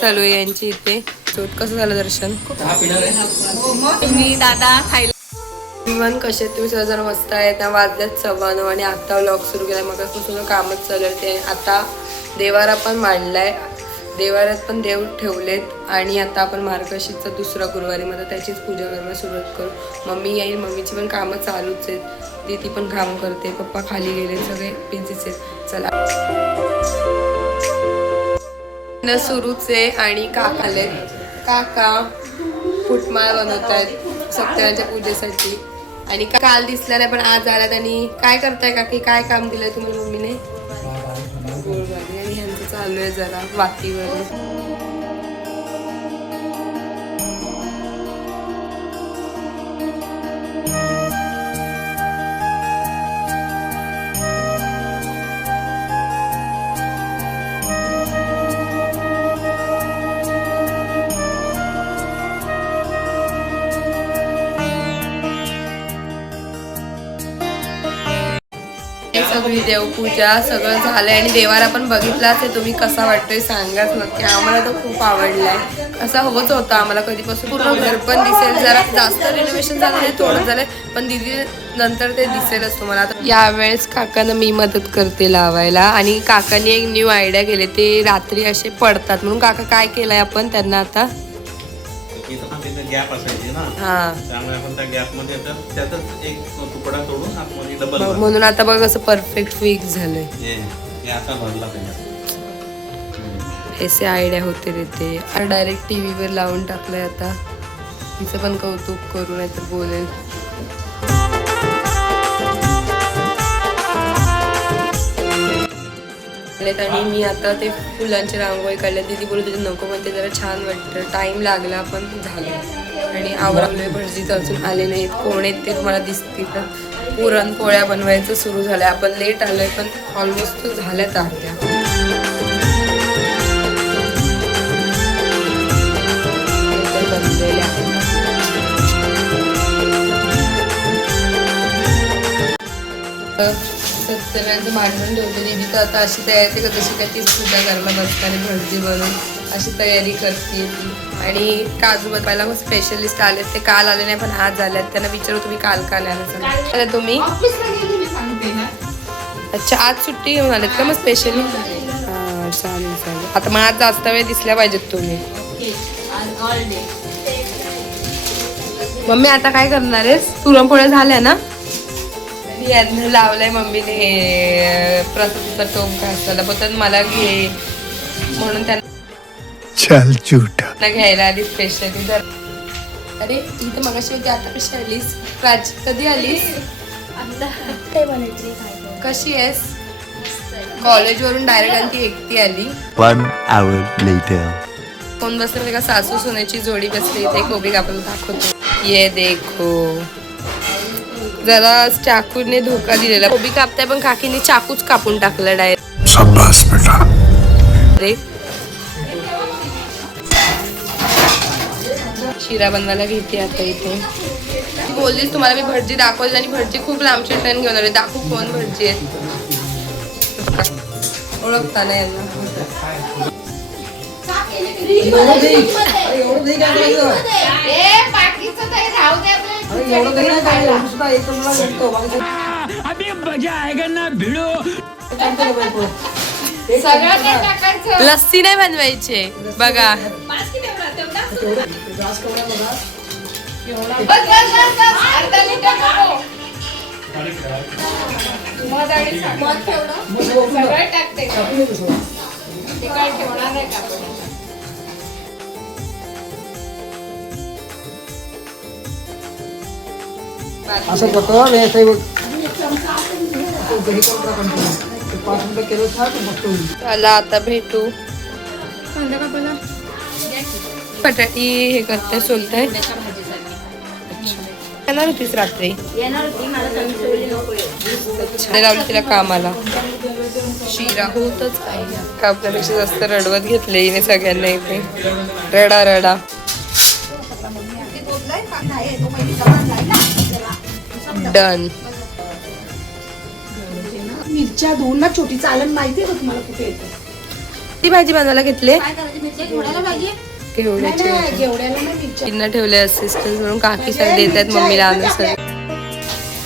चालू आहे यांची इथे. कसं झालं दर्शन? मी दादा खायला मन कसे तुम्ही सर्वजण मस्त आहेत ना. वाजल्यात 9:15 आणि आता व्लॉग सुरू केला. मग सगळं कामच चालू आहे. ते आता देवारा पण मांडलाय, देवारात पण देव ठेवलेत आणि आता आपण मार्गशीर्षचा दुसरा गुरुवारी मध्ये त्याचीच पूजा करायला सुरुवात करू. मम्मी येईल, मम्मीची पण कामं चालूच आहेत. ती पण काम करते. पप्पा खाली गेले, सगळे बिझीच आहेत. चला सुरूच आहे. आणि काका आलेत. काका फुटमाळ बनवत आहेत सत्यनारायणच्या पूजेसाठी. आणि काल दिसल्या नाही पण आज आल्यात. आणि काय करताय काकी? काय काम दिलंय तुम्ही मम्मीने? गोळवाली. आणि ह्यांचं चालू आहे जरा वातीवर. सगळी देवपूजा सगळं झालंय आणि देवारा पण बघितलाच आहे तुम्ही. कसा वाटतोय सांगाच नक्की. आम्हाला तर खूप आवडलाय. असा हवंच होता आम्हाला कधीपासून. पूर्ण घर पण दिसेल. जरा जास्त रिनोव्हेशन झालं नाही, थोडं झालंय पण दीदी नंतर ते दिसेलच तुम्हाला. यावेळेस काकांना मी मदत करते लावायला. आणि काकांनी एक न्यू आयडिया केले. ते रात्री असे पडतात म्हणून काका काय केलंय आपण त्यांना आता गॅप असायची ना, त्यामुळे आपण त्या गॅप मध्ये त्यातच एक तुकडा तोडून आतमध्ये डबल म्हणून आता बघ असं परफेक्ट फिक्स झालंय. हे असा भरला पाहिजे. असे आयडिया होते रे ते. डायरेक्ट टीव्हीवर लावून टाकलंय. आता तिचं पण कौतुक करू नाही तर बोलेल. आणि मी आता ते फुलांची रांगोळी काढल्या. दीदी बोलत होती नको पण ते जरा छान वाटतं. टाइम लागला पण झालं. आणि आवरलोय. भटजी तर अजून आले नाहीत. कोण आहेत ते तुम्हाला दिसतील. तर पुरणपोळ्या बनवायचं सुरू झालंय. आपण लेट आलोय पण ऑलमोस्ट झाल्यात अर्ध्या. बनलेल्या सत्यनारायणचं मांडून ठेवते. दीदी तर आता अशी तयारी का तशी काय तीच पूजा करायला बसताना भटजी बनवून अशी तयारी करते. आणि काजू बनवायला मग स्पेशलिस्ट आलेत. ते काल आले नाही पण आज आल्यात. त्यांना विचारू तुम्ही काल का आले तुम्ही? अच्छा आज सुट्टी घेऊन आलेत का मग स्पेशली? हां चालेल चालेल. आता मग आज जास्त वेळ दिसल्या पाहिजेत तुम्ही. मम्मी आता काय करणार आहेस? पुरणपोळ्या झाल्या ना? यांना लावलंय मम्मीने प्रसाद टोमका असताना पण मला घे म्हणून त्यांना घ्यायला आली स्पेशली. तर अरे इथं मगाशी होती आता कशी आलीस? प्राची कधी आलीस? कशी आहेस? कॉलेजवरून डायरेक्ट आणि ती एकटी आली. 1 hour later. कोण बसले का? सासू सोन्याची जोडी बसली इथे. कोबी कापायला दाखवतो. ये देखो जरा चाकूने धोका दिलेला. कोबी कापताय पण काकीने चाकूच कापून टाकला डायरेक्ट. शाबास बेटा. अरे शिरा बनवायला घेते आता इथे. बोललीस तुम्हाला मी भटजी दाखवली आणि भटजी खूप लांबची टर्न घेऊन आले. दाखवू कोण भटजी आहेत? ओळखता ना यांना. लस्सी नाही बनवायचे बघा. असं करतो चला आता भेटू. बटाटी हे करते सोलताय. येणार होतीस रात्री लावली तिला कामाला. शिरा होतच काही आपल्यापेक्षा जास्त रडवत घेतले हिने सगळ्यांना इथे. रडा रडा. डन. मिरच्या धुवून ना छोटी चालन माहिती आहे का तुम्हाला कुठे येते? ती भाजी बनवायला घेतले घेवड्याला नाही मिरच्या. ठेवले असिस्टंट म्हणून काकी सर देत आहेत मम्मीला आणून सर.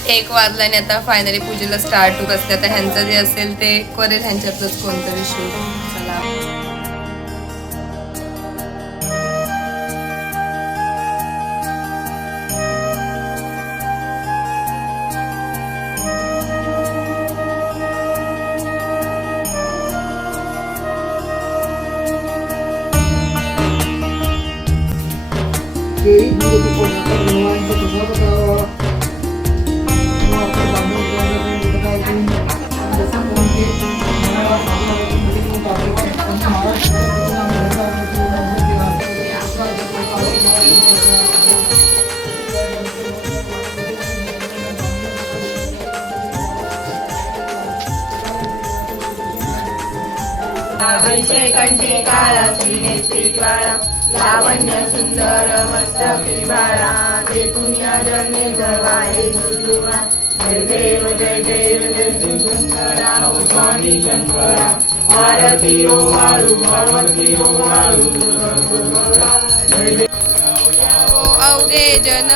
1 वाजला आणि आता फायनली पूजेला स्टार्ट होत असते. आता ह्यांचं जे असेल ते करेल ह्यांच्यातलंच कोणतरी शूट. चला केळी दूध होती कोणाचा निवांत तुझा बघा. लावण्य सुंदर मस्तकी बाळा ते पुण्या जन्मे जवाई दुर्लुळा. जय देव जय देव जय शंकरा ओ स्वामी शंकरा. आरती ओ वाळू भगवती ओ वाळू अवघे जन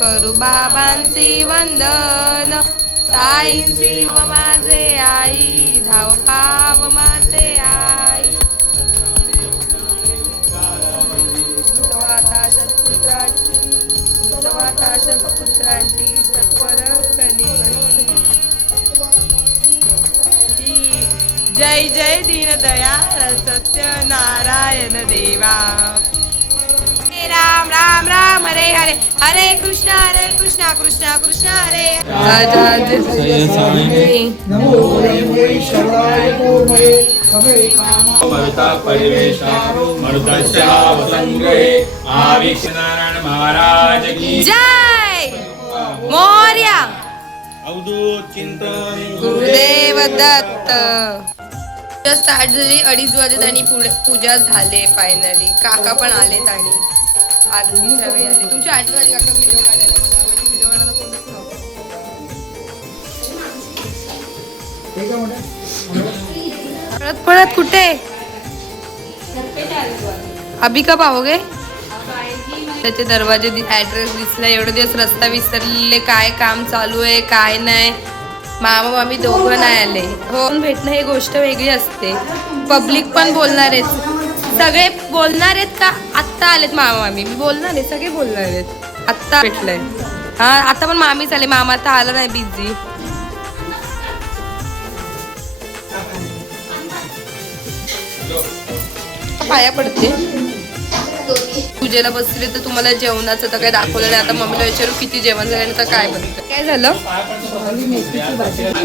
करू बाबांची वंदन. साईंची व माझे आई धाव पाव माझे आई. शतपुत्रांची सत्वर जय जय दीनदयाळ सत्यनारायण देवा. राम राम राम हरे हरे हरे कृष्णा कृष्णा कृष्णा हरे. महाराज की जय मोरया. अवधूत चिंतन गुरुदेव दत्त. स्टार्ट झाली 2:30 वाजत आणि पूजा झाले फायनली. काका पण आलेत आणि आरतीच्या वेळी आले. तुमची आठवण आली काका व्हिडिओ काढायला मला. म्हणजे व्हिडिओ काढायला कोणच नव्हतं. पळत पळत कुठे अभी कब आओगे? त्याचे दरवाजे ऍड्रेस दिसला. एवढे दिवस रस्ता विसरलेले. काय काम चालू आहे काय नाही. मामा मामी दोघं नाही आले. हो भेटणं ही गोष्ट वेगळी असते. पब्लिक पण बोलणार आहेत. सगळे बोलणार आहेत का? आत्ता आलेत मामा मामी. मी बोलणार आहे सगळे बोलणार आहेत. आत्ता भेटलंय. हा आता पण मामीच आले. मामा आता आला नाही बिझी. पाया पडते. पूजेला बसले तर तुम्हाला जेवणाचं तर काय दाखवलं नाही. आता मम्मीला विचारू किती जेवण झालं आणि तर काय बनतं. काय झालं?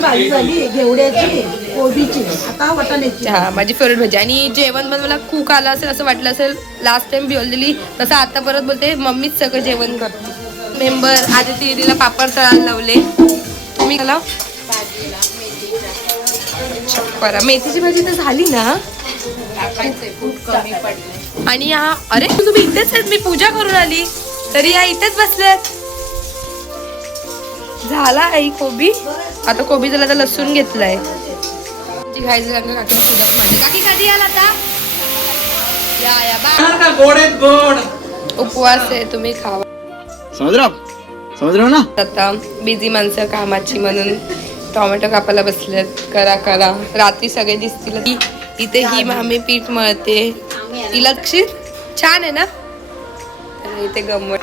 भाजी झाली घेवड्याची कोबीची आता वाटाण्याची. हा माझी फेवरेट भाजी. आणि जेवण पण मला खूप आलं असेल असं वाटलं असेल. लास्ट टाइम बोललेली तसं आता परत बोलते मम्मीच सगळं जेवण करते. मेंबर आदिती दीदीला पापड तळायला लावले. तुम्ही केला छप्परा. मेथीची भाजी तर झाली ना. आणि हा अरे तुम्ही इथेच आहेत. मी पूजा करून आली तरी या इथेच बसल्यात. झाला आई कोबी. आता कोबी झाला तर लसूण घेतलाय. खायचं काकी पूजा पण. काकी कधी आला आता? या बा. उपवास आहे तुम्ही खावा. समजलं ना. आता बिझी माणसं कामाची म्हणून टोमॅटो कापायला बसलेत. करा करा. रात्री सगळे दिसतील. इथे ही मामी पीठ मळते. तिला छान आहे ना. इथे गंमत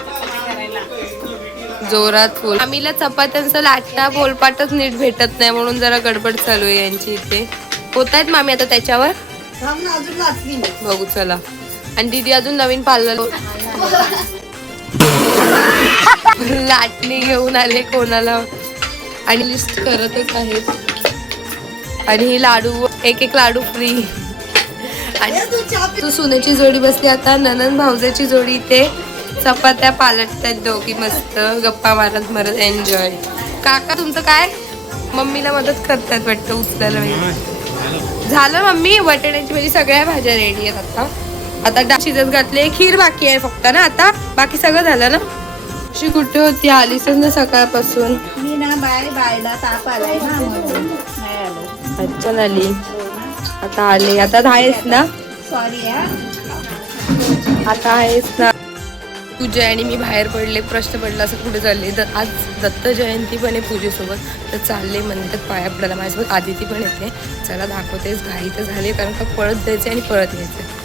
जोरात फुल. आम्हीला चपात्यांचं लाटणं पोलपाटच नीट भेटत नाही म्हणून जरा गडबड चालू आहे यांची इथे. होत आहेत मामी आता त्याच्यावर. बघू चला. आणि दीदी अजून नवीन पार्लर लाटणी घेऊन आले कोणाला. आणि लिस्ट करतच आहेत. आणि ही लाडू एक लाडू फ्री. आणि तू सुनेची जोडी बसली. आता ननंद भाऊजाची जोडी इथे चपात्या पालटतात दोघी मस्त गप्पा मारत मारत एन्जॉय. काका तुमचं काय मम्मीला मदत करतात वाटतं उचलायला वगैरे. झालं मम्मी बटाट्याची भाजी सगळ्या भाज्या रेडी आहेत आता. आता डाळ शिजत घातले खीर बाकी आहे फक्त ना आता बाकी सगळं झालं ना. अशी कुठे होती आलीच ना सकाळपासून. मी ना बायला ताप आलाय ना म्हणून नाही आलो. अच्छा आली आता आले आता आहेस ना. सॉरी आता आहेस ना. पूजा आणि मी बाहेर पडले प्रश्न पडला असं कुठे चालले तर आज दत्त जयंती पण आहे पूजेसोबत तर चालले म्हणतात पाया पडायला. माझ्यासोबत आदिती पण येते. चला दाखवतेस घाई तर झाली कारण का पळत जायचे आणि पळत यायचं.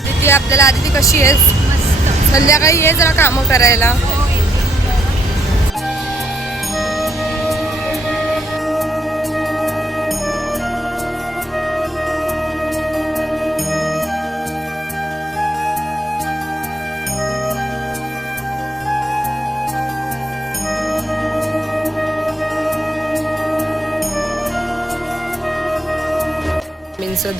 आदिती आपल्याला आदिती कशी आहेस. संध्याकाळी ये जरा कामं करायला.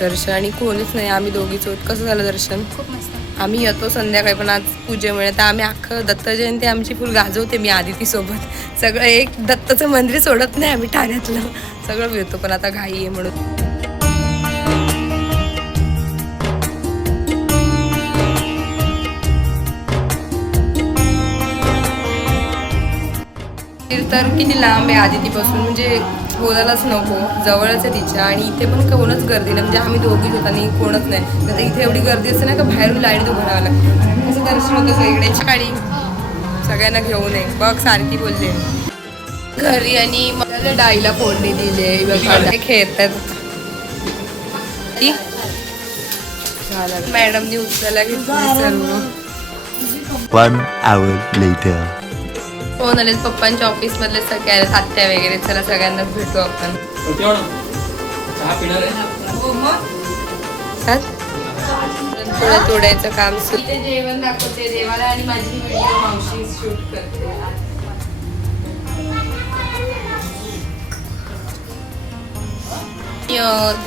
दर्शन आणि कोणीच नाही आम्ही दोघीच होत. कसं झालं दर्शन. खूप मस्त. आम्ही येतो संध्याकाळी पण आज पूजेमुळे तर आम्ही अख्खं दत्त जयंती आमची फुल गाजवते मी आदिती सोबत. सगळं एक दत्ताचं मंदिर सोडत नाही आम्ही ठाण्यातलं सगळं येतो पण आता घाई आहे म्हणून. तर किती लांब आहे आदितीपासून म्हणजे बोलायलाच नको. जवळच आहे तिच्या आणि इथे पण कोणच गर्दी नाही म्हणजे आम्ही दोघीच होतो आणि कोणच नाही. तर इथे एवढी गर्दी असते ना का बाहेरून लाईन उभं राहावं लागतं. असं दर्शन होतं सगळीकडे सकाळी सगळ्यांना घेऊन ये बघ सारखी बोलले घरी आणि मला डाईला फोडणी दिले खेळतात. ती मॅडमनी उचलायला घेतली सर्व. 1 hour later. फोन आले पप्पांच्या ऑफिस मधले सगळे आले आत्या वगैरे. चला सगळ्यांना भेटू आपण. थोडं तोडायचं काम सुरू. जेवण दाखवते देवाला आणि माझी व्हिडिओ मावशी शूट करते.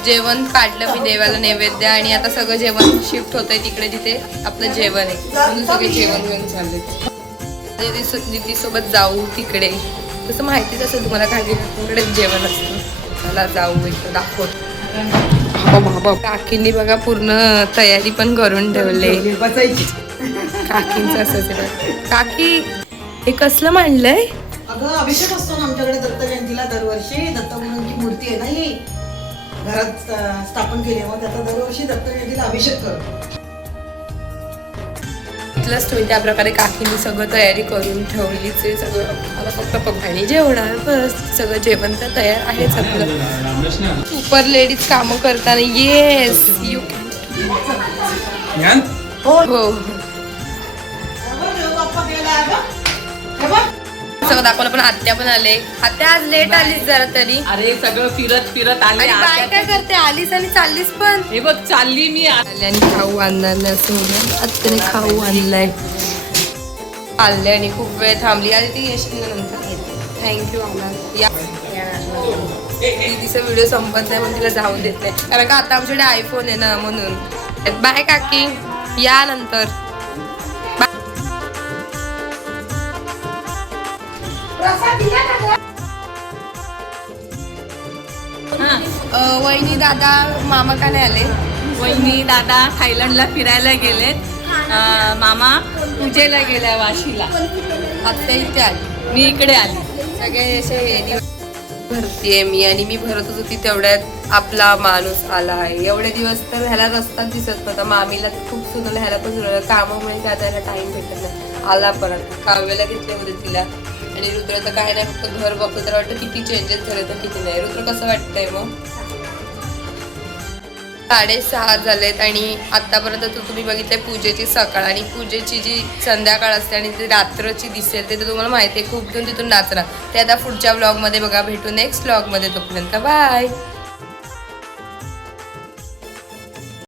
जेवण काढलं मी देवाला नैवेद्य आणि आता सगळं जेवण शिफ्ट होतंय तिकडे जिथे आपलं जेवण आहे म्हणून सगळे जेवण घेऊन चालले. दीदी सोबत जाऊ तिकडे तसं माहितीच असेल तुम्हाला तिकडे जेवण असतं. चला जाऊ एकदा दाखवतो. काकींनी बघा पूर्ण तयारी पण करून ठेवले. काकींचं असंच आहे. काकी हे कसलं मांडलंय. अगं अभिषेक असतो ना आमच्याकडे दत्त जयंतीला दरवर्षी. दत्त गुरूंची मूर्ती आहे ना ही घरात स्थापन केली मग त्याचा दरवर्षी दत्त जयंतीला अभिषेक करतो. तुम्ही त्या प्रकारे काकींनी सगळं तयारी करून ठेवलीच आहे सगळं. आता फक्त पप्पांनी जेवणार बस. सगळं जेवण तर तयार आहेच आपलं. सुपर लेडीज कामं करताना येस यू हो सगळं दाखवलं. पण आत्या पण आले. आत्या आज लेट आलीस जरा तरी. अरे सगळं फिरत फिरत आले. आणि बाय काय करते आलीस आणि चाललीस पण. हे बघ चालली मी आणि खाऊ आणणार नाही असं होतं. आत्याने खाऊ आणलाय आले आणि खूप वेळ थांबली. आधी ती येशील नंतर. थँक्यू आला या. दीदीचा व्हिडिओ संपत नाही म्हणून तिला जाऊ देत नाही कारण का आता आमच्याकडे आयफोन आहे ना म्हणून. बाय काकी या नंतर. वहिनी दादा मामा का नाही आले. वहिनी दादा थायलंडला फिरायला गेलेत. मामा पूजेला गेलाय वाशीला. आत्या इथे आली मी इकडे आली. सगळे असे भरतीये मी आणि मी भरतच होती तेवढ्यात आपला माणूस आला आहे. एवढे दिवस तर ह्याला रस्ताच दिसत नव्हता. मामीला तर खूप सुद्धा ह्याला पण सुरू कामामुळे काय त्याला टाइम भेटत नाही. आला परत काव्याला घेतले होते तिला आणि रुद्र तर काय नाही फक्त घर बघतो तर वाटतं किती चेंजेस झाले तर किती नाही. रुद्र कसं वाटतंय मग. 6:30 झालेत आणि आतापर्यंत तुम्ही बघितलंय पूजेची सकाळ आणि पूजेची जी संध्याकाळ असते आणि ती रात्रची दिसेल ते तर तुम्हाला माहिती आहे. खूप जण तिथून नाचणार. ते आता पुढच्या व्लॉगमध्ये बघा. भेटू नेक्स्ट व्लॉगमध्ये. तोपर्यंत बाय.